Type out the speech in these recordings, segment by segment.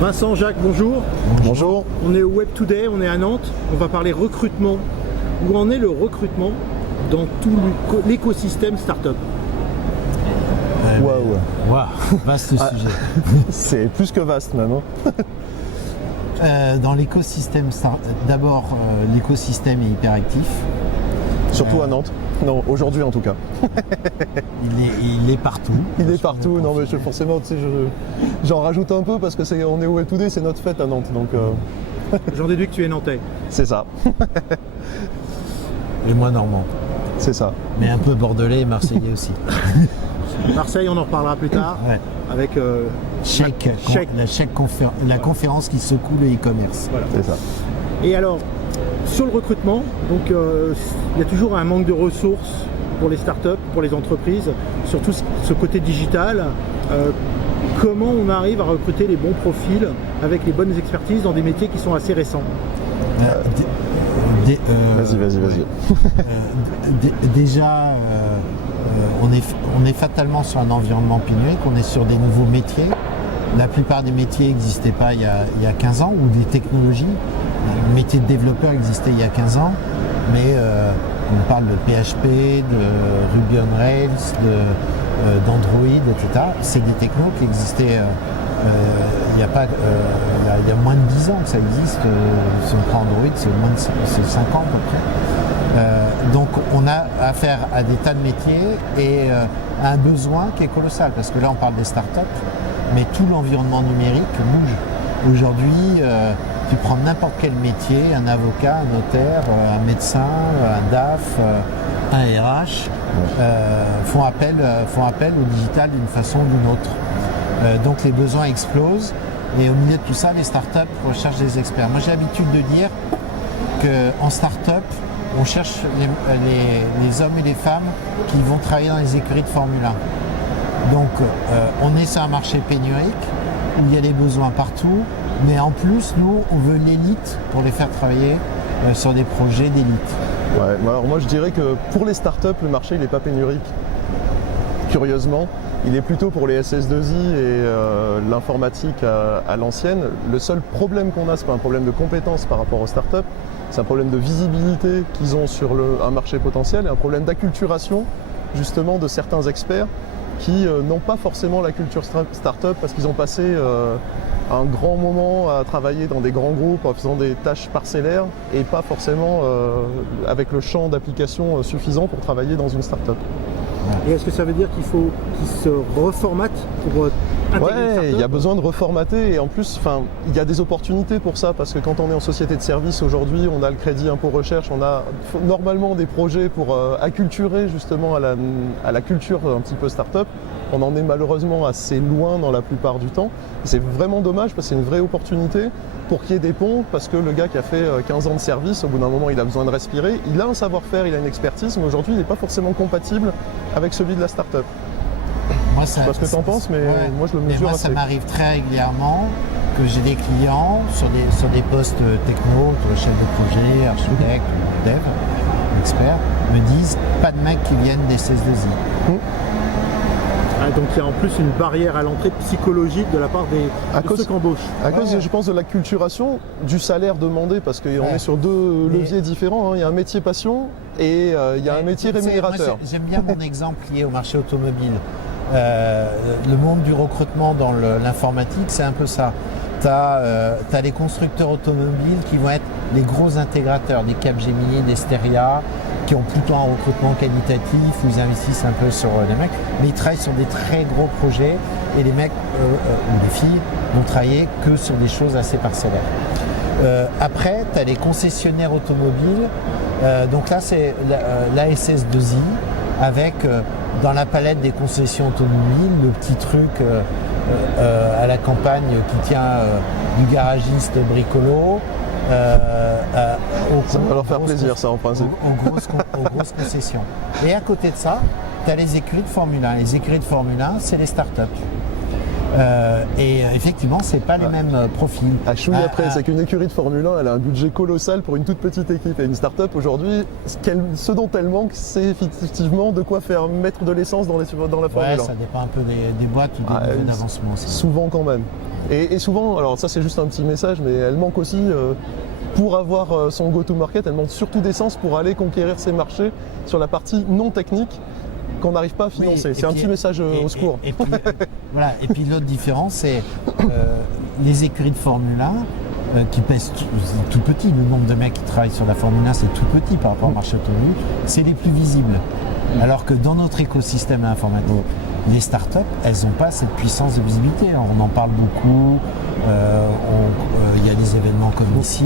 Vincent, Jacques, bonjour. Bonjour. On est au Web Today, on est à Nantes. On va parler recrutement. Où en est le recrutement dans tout l'écosystème startup? Waouh, vaste sujet. C'est plus que vaste maintenant. Dans l'écosystème, d'abord, l'écosystème est hyperactif. Surtout à Nantes. Non, aujourd'hui en tout cas. Il est partout. Il est partout. Non, mais forcément, tu sais, j'en rajoute un peu parce que on est au Web Today, c'est notre fête à Nantes. Donc, j'en déduis que tu es nantais. C'est ça. Et moi normand. C'est ça. Mais un peu bordelais et marseillais aussi. Marseille, on en reparlera plus tard. Ouais. Avec la conférence qui secoue le e-commerce. Voilà. C'est ça. Et alors, sur le recrutement, donc il y a toujours un manque de ressources pour les startups, pour les entreprises, surtout ce côté digital. Comment on arrive à recruter les bons profils avec les bonnes expertises dans des métiers qui sont assez récents? Vas-y. Déjà, on est fatalement sur un environnement pénurique, on est sur des nouveaux métiers. La plupart des métiers n'existaient pas il y a 15 ans, ou des technologies. Le métier de développeur existait il y a 15 ans, mais on parle de PHP, de Ruby on Rails, d'Android, etc. C'est des technos qui existaient il y a moins de 10 ans que ça existe. Si on prend Android, c'est 5 ans à peu près. Donc on a affaire à des tas de métiers et à un besoin qui est colossal, parce que là on parle des startups, mais tout l'environnement numérique bouge. Aujourd'hui, tu prends n'importe quel métier, un avocat, un notaire, un médecin, un DAF, un RH, font appel au digital d'une façon ou d'une autre. Donc les besoins explosent et au milieu de tout ça, les startups recherchent des experts. Moi j'ai l'habitude de dire qu'en startup, on cherche les hommes et les femmes qui vont travailler dans les écuries de Formule 1. Donc on est sur un marché pénurique où il y a des besoins partout, mais en plus nous on veut l'élite pour les faire travailler sur des projets d'élite. Ouais, alors moi je dirais que pour les startups, le marché il n'est pas pénurique. Curieusement, il est plutôt pour les SS2I et l'informatique à l'ancienne. Le seul problème qu'on a, c'est pas un problème de compétences par rapport aux startups, c'est un problème de visibilité qu'ils ont sur un marché potentiel et un problème d'acculturation justement de certains experts qui n'ont pas forcément la culture startup parce qu'ils ont passé un grand moment à travailler dans des grands groupes en faisant des tâches parcellaires et pas forcément avec le champ d'application suffisant pour travailler dans une startup. Et est-ce que ça veut dire qu'il faut qu'ils se reformatent pour intégrer une startup? Il y a besoin de reformater et en plus, il y a des opportunités pour ça parce que quand on est en société de service aujourd'hui, on a le crédit impôt recherche, on a normalement des projets pour acculturer justement à la culture un petit peu start-up. On en est malheureusement assez loin dans la plupart du temps. C'est vraiment dommage parce que c'est une vraie opportunité pour qu'il y ait des ponts parce que le gars qui a fait 15 ans de service, au bout d'un moment, il a besoin de respirer. Il a un savoir-faire, il a une expertise, mais aujourd'hui, il n'est pas forcément compatible avec celui de la start-up. Moi, je sais pas ce que tu en penses, mais moi, je le mesure moi, assez. ça m'arrive très régulièrement que j'ai des clients sur des postes techno, chef de projet, architecte, dev, expert, me disent pas de mecs qui viennent des CS2I. Donc il y a en plus une barrière à l'entrée psychologique de la part de ceux qui embauchent. À cause, je pense, de l'acculturation, du salaire demandé, parce qu'on est sur deux leviers différents. Il y a un métier passion et il y a un métier rémunérateur. Moi, j'aime bien mon exemple lié au marché automobile. Le monde du recrutement dans l'informatique, c'est un peu ça. Tu as les constructeurs automobiles qui vont être les gros intégrateurs, des Capgemini, des Steria, qui ont plutôt un recrutement qualitatif, où ils investissent un peu sur les mecs, mais ils travaillent sur des très gros projets et les mecs ou les filles vont travailler que sur des choses assez parcellaires. Après, tu as les concessionnaires automobiles, donc là c'est la SS2I, avec dans la palette des concessions automobiles, le petit truc à la campagne qui tient du garagiste bricolo, ça va leur faire plaisir, ça, en principe. Aux grosses concessions. Et à côté de ça, tu as les écuries de Formule 1. Les écuries de Formule 1, c'est les startups. Et effectivement, c'est pas les mêmes profils. À chouille après, c'est qu'une écurie de Formule 1, elle a un budget colossal pour une toute petite équipe. Et une start-up aujourd'hui, ce dont elle manque, c'est effectivement de quoi faire mettre de l'essence dans la Formule 1. Ça dépend un peu des boîtes ou des niveaux d'avancement aussi. Souvent quand même. Et souvent, alors ça c'est juste un petit message, mais elle manque aussi, pour avoir son go-to-market, elle manque surtout d'essence pour aller conquérir ses marchés sur la partie non technique qu'on n'arrive pas à financer. Oui, c'est un petit message au secours. Et puis, voilà. Et puis l'autre différence, c'est les écuries de Formule 1 qui pèsent tout petit. Le nombre de mecs qui travaillent sur la Formule 1, c'est tout petit par rapport au marché automobile. C'est les plus visibles. Alors que dans notre écosystème informatique, les startups, elles n'ont pas cette puissance de visibilité. On en parle beaucoup. Il y a des événements comme ici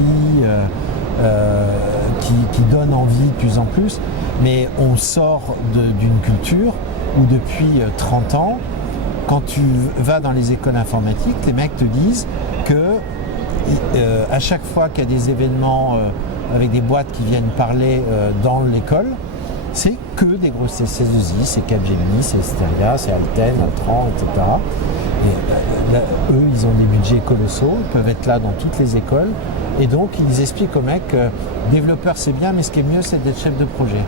qui donnent envie de plus en plus. Mais on sort d'une culture où depuis 30 ans, quand tu vas dans les écoles informatiques, les mecs te disent que à chaque fois qu'il y a des événements avec des boîtes qui viennent parler dans l'école, c'est que des grosses SS2I, c'est Capgemini, c'est Steria, c'est Alten, Altran, etc. Et eux, ils ont des budgets colossaux, ils peuvent être là dans toutes les écoles. Et donc, ils expliquent aux mecs que développeur, c'est bien, mais ce qui est mieux, c'est d'être chef de projet.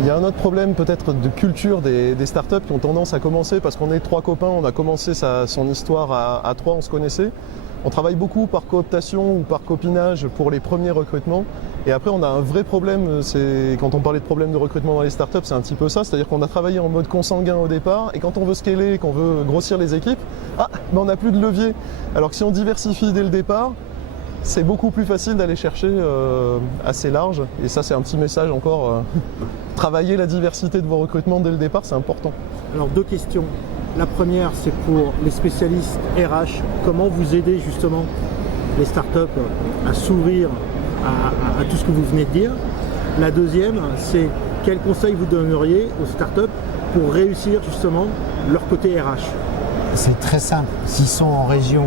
Il y a un autre problème peut-être de culture des startups qui ont tendance à commencer, parce qu'on est 3 copains, on a commencé son histoire à 3, on se connaissait. On travaille beaucoup par cooptation ou par copinage pour les premiers recrutements. Et après, on a un vrai problème, quand on parlait de problème de recrutement dans les startups, c'est un petit peu ça. C'est-à-dire qu'on a travaillé en mode consanguin au départ, et quand on veut scaler, qu'on veut grossir les équipes, on n'a plus de levier. Alors que si on diversifie dès le départ, c'est beaucoup plus facile d'aller chercher assez large. Et ça, c'est un petit message encore. Travailler la diversité de vos recrutements dès le départ, c'est important. Alors 2 questions. La première, c'est pour les spécialistes RH. Comment vous aidez justement les startups à s'ouvrir à tout ce que vous venez de dire? La deuxième, c'est quels conseils vous donneriez aux startups pour réussir justement leur côté RH? C'est très simple. S'ils sont en région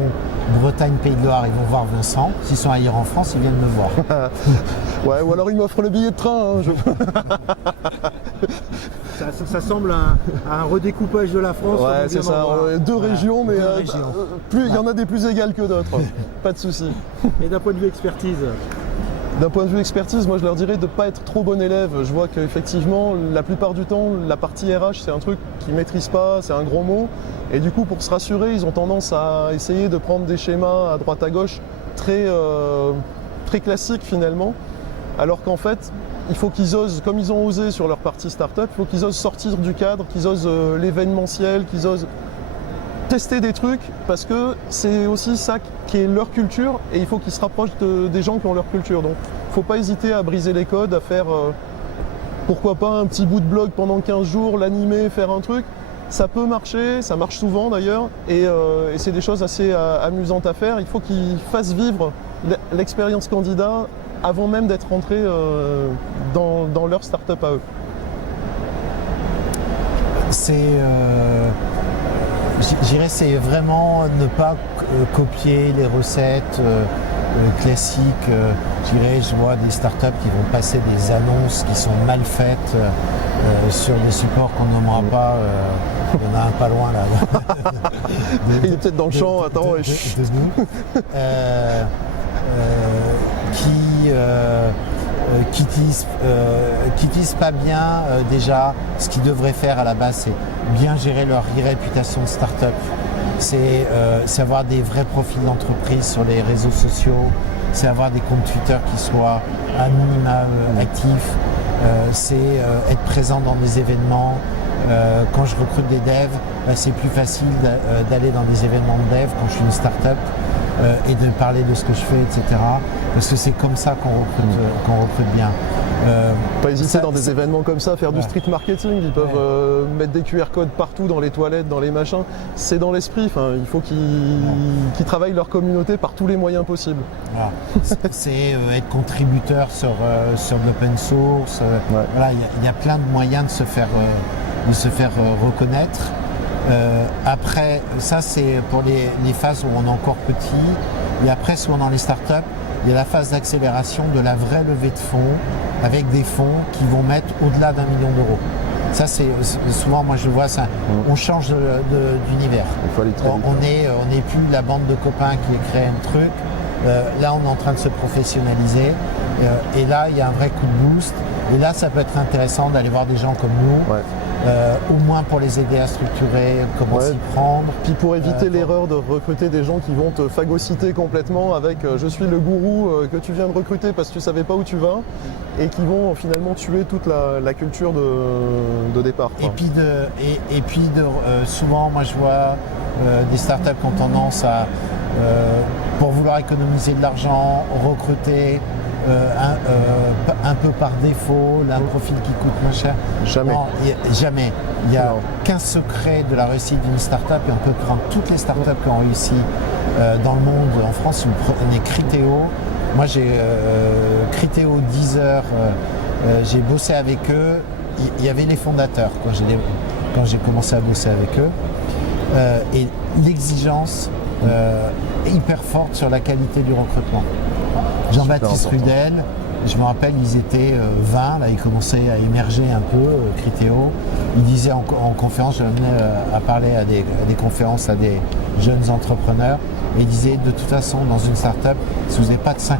Bretagne, Pays de Loire, ils vont voir Vincent. S'ils sont ailleurs en France, ils viennent me voir. Ouais, ou alors ils m'offrent le billet de train. Ça semble un redécoupage de la France. Ouais, c'est ça. 2 régions, mais il y en a des plus égales que d'autres. Pas de souci. Et d'un point de vue expertise? D'un point de vue expertise, moi je leur dirais de ne pas être trop bon élève. Je vois qu'effectivement, la plupart du temps, la partie RH, c'est un truc qu'ils ne maîtrisent pas, c'est un gros mot. Et du coup, pour se rassurer, ils ont tendance à essayer de prendre des schémas à droite à gauche très classiques finalement. Alors qu'en fait, il faut qu'ils osent, comme ils ont osé sur leur partie startup, il faut qu'ils osent sortir du cadre, qu'ils osent l'événementiel, qu'ils osent tester des trucs, parce que c'est aussi ça qui est leur culture, et il faut qu'ils se rapprochent des gens qui ont leur culture. Donc il ne faut pas hésiter à briser les codes, à faire pourquoi pas un petit bout de blog pendant 15 jours, l'animer, faire un truc. Ça peut marcher, ça marche souvent d'ailleurs, et c'est des choses assez amusantes à faire. Il faut qu'ils fassent vivre l'expérience candidat avant même d'être rentrés dans leur start-up à eux. C'est vraiment ne pas copier les recettes classiques. Je vois des startups qui vont passer des annonces qui sont mal faites sur des supports qu'on nommera pas. Il y en a un pas loin là. Il est peut-être dans le champ, attends. Qui disent pas bien déjà ce qu'ils devraient faire à la base, c'est bien gérer leur réputation de start-up, c'est avoir des vrais profils d'entreprise sur les réseaux sociaux, c'est avoir des comptes Twitter qui soient à minima actifs, c'est être présent dans des événements. Quand je recrute des devs, c'est plus facile d'aller dans des événements de dev quand je suis une start-up et de parler de ce que je fais, etc. Parce que c'est comme ça qu'on recrute bien. Pas hésiter dans des événements comme ça, faire du street marketing. Ils peuvent mettre des QR codes partout dans les toilettes, dans les machins. C'est dans l'esprit. Enfin, il faut qu'ils travaillent leur communauté par tous les moyens possibles. Voilà. C'est être contributeur sur l'open source. Voilà, il y a plein de moyens de se faire reconnaître. Après, ça c'est pour les phases où on est encore petit. Et après, souvent dans les startups, il y a la phase d'accélération de la vraie levée de fonds avec des fonds qui vont mettre au-delà d'1 million d'euros. Ça, c'est souvent, moi je vois ça, on change d'univers. On n'est plus la bande de copains qui crée un truc. Là, on est en train de se professionnaliser. Et là, il y a un vrai coup de boost. Et là, ça peut être intéressant d'aller voir des gens comme nous. Au moins pour les aider à structurer, comment s'y prendre. Puis pour éviter l'erreur de recruter des gens qui vont te phagocyter complètement avec je suis le gourou que tu viens de recruter parce que tu ne savais pas où tu vas et qui vont finalement tuer toute la culture de départ. Quoi. Et puis souvent, moi je vois des startups qui ont tendance à, pour vouloir économiser de l'argent, recruter un peu par défaut, un profil qui coûte moins cher. Jamais. Non, jamais. Il n'y a qu'un secret de la réussite d'une start-up et on peut prendre toutes les start-up qui ont réussi dans le monde. En France, si vous prenez Criteo, moi j'ai Criteo, Deezer, j'ai bossé avec eux. Il y avait les fondateurs quand j'ai commencé à bosser avec eux. Et l'exigence est hyper forte sur la qualité du recrutement. Jean-Baptiste Rudel, je me rappelle, ils étaient 20, là ils commençaient à émerger un peu, Criteo. Il disait en conférence, je venais à parler à des conférences à des jeunes entrepreneurs, et il disait de toute façon dans une start-up, si vous n'avez pas de 50% de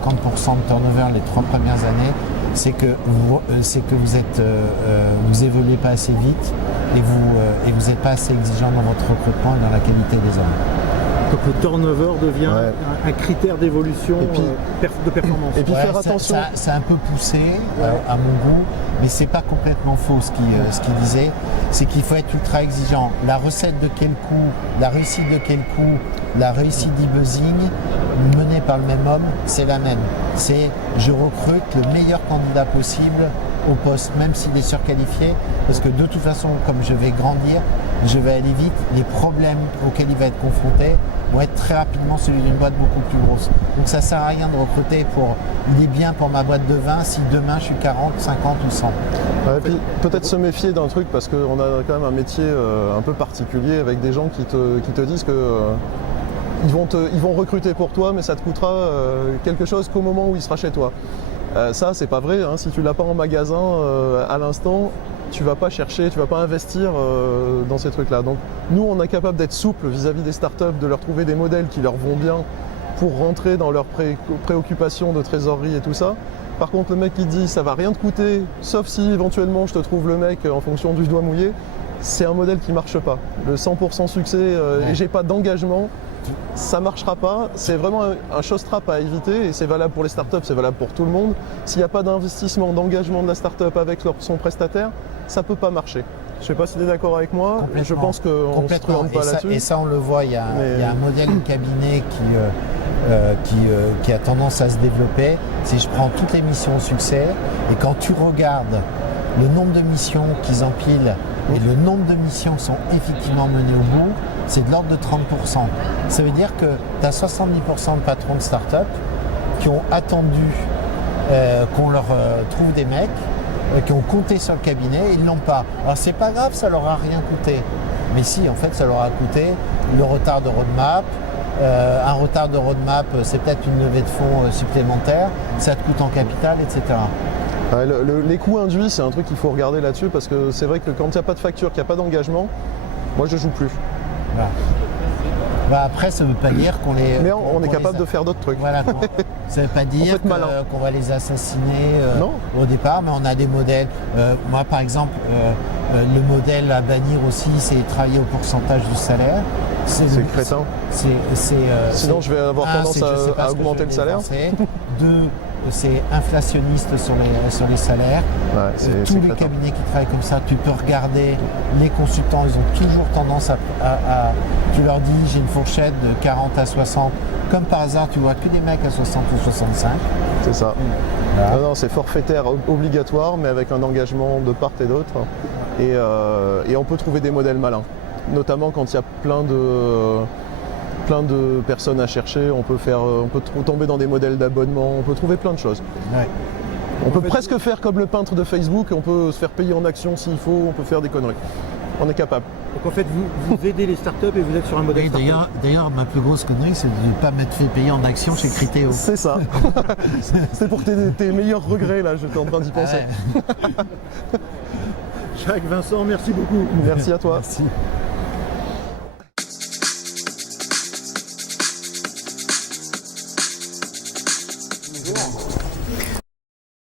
turnover les 3 premières années, c'est que vous évoluez pas assez vite et vous n'êtes pas assez exigeant dans votre recrutement et dans la qualité des hommes. Donc le turnover devient un critère d'évolution de performance. Et puis faire attention. C'est un peu poussé à mon goût, mais c'est pas complètement faux ce qu'il disait. C'est qu'il faut être ultra exigeant. La recette de quel coup, la réussite de quel coup, la réussite d'e-buzzing menée par le même homme, c'est la même. C'est je recrute le meilleur candidat possible au poste, même s'il est surqualifié, parce que de toute façon, comme je vais grandir, je vais aller vite, les problèmes auxquels il va être confronté vont être très rapidement celui d'une boîte beaucoup plus grosse. Donc ça ne sert à rien de recruter il est bien pour ma boîte de 20 si demain je suis 40, 50 ou 100. Et puis peut-être se méfier d'un truc parce qu'on a quand même un métier un peu particulier avec des gens qui te disent que ils vont recruter pour toi mais ça te coûtera quelque chose qu'au moment où il sera chez toi. Ça c'est pas vrai, hein. Si tu l'as pas en magasin à l'instant, tu vas pas chercher, tu vas pas investir dans ces trucs-là. Donc nous, on est capable d'être souple vis-à-vis des startups, de leur trouver des modèles qui leur vont bien pour rentrer dans leurs préoccupations de trésorerie et tout ça. Par contre, le mec qui dit ça va rien te coûter, sauf si éventuellement je te trouve le mec en fonction du doigt mouillé, c'est un modèle qui marche pas. Le 100% succès et j'ai pas d'engagement, ça marchera pas. C'est vraiment un showstrap à éviter et c'est valable pour les startups, c'est valable pour tout le monde. S'il n'y a pas d'investissement, d'engagement de la startup avec son prestataire, ça peut pas marcher. Je sais pas si tu es d'accord avec moi, je pense qu'on ne se trompe pas là-dessus. Et ça on le voit, il y a un modèle de cabinet qui a tendance à se développer. Si je prends toutes les missions au succès et quand tu regardes le nombre de missions qu'ils empilent et le nombre de missions qui sont effectivement menées au bout, c'est de l'ordre de 30%. Ça veut dire que tu as 70% de patrons de start-up qui ont attendu qu'on leur trouve des mecs qui ont compté sur le cabinet, ils ne l'ont pas. Alors c'est pas grave, ça leur a rien coûté. Mais si, en fait, ça leur a coûté le retard de roadmap. Un retard de roadmap, c'est peut-être une levée de fonds supplémentaire, ça te coûte en capital, etc. Les coûts induits, c'est un truc qu'il faut regarder là-dessus parce que c'est vrai que quand il n'y a pas de facture, qu'il n'y a pas d'engagement, moi je joue plus. Voilà. Après, ça ne veut pas dire qu'on les... Mais on est capable de faire d'autres trucs. Voilà, ça ne veut pas dire qu'on va les assassiner au départ, mais on a des modèles. Moi, par exemple, le modèle à bannir aussi, c'est travailler au pourcentage du salaire. C'est crétin. Sinon, je vais avoir tendance à augmenter le salaire. 2, c'est inflationniste sur les salaires. Tous les cabinets qui travaillent comme ça, tu peux regarder les consultants, ils ont toujours tendance à tu leur dis j'ai une fourchette de 40 à 60, comme par hasard tu vois que des mecs à 60 ou 65. C'est ça. Voilà. Non, c'est forfaitaire obligatoire mais avec un engagement de part et d'autre et on peut trouver des modèles malins, notamment quand il y a plein de personnes à chercher, on peut tomber dans des modèles d'abonnement, on peut trouver plein de choses. Ouais. On peut presque faire comme le peintre de Facebook, on peut se faire payer en action s'il faut, on peut faire des conneries. On est capable. Donc en fait, vous aidez les startups et vous êtes sur un modèle startup. D'ailleurs, ma plus grosse connerie, c'est de ne pas m'être fait payer en action chez Criteo. C'est ça. C'est pour tes meilleurs regrets, là, j'étais en train d'y penser. Jacques, Vincent, merci beaucoup. Merci à toi. Merci.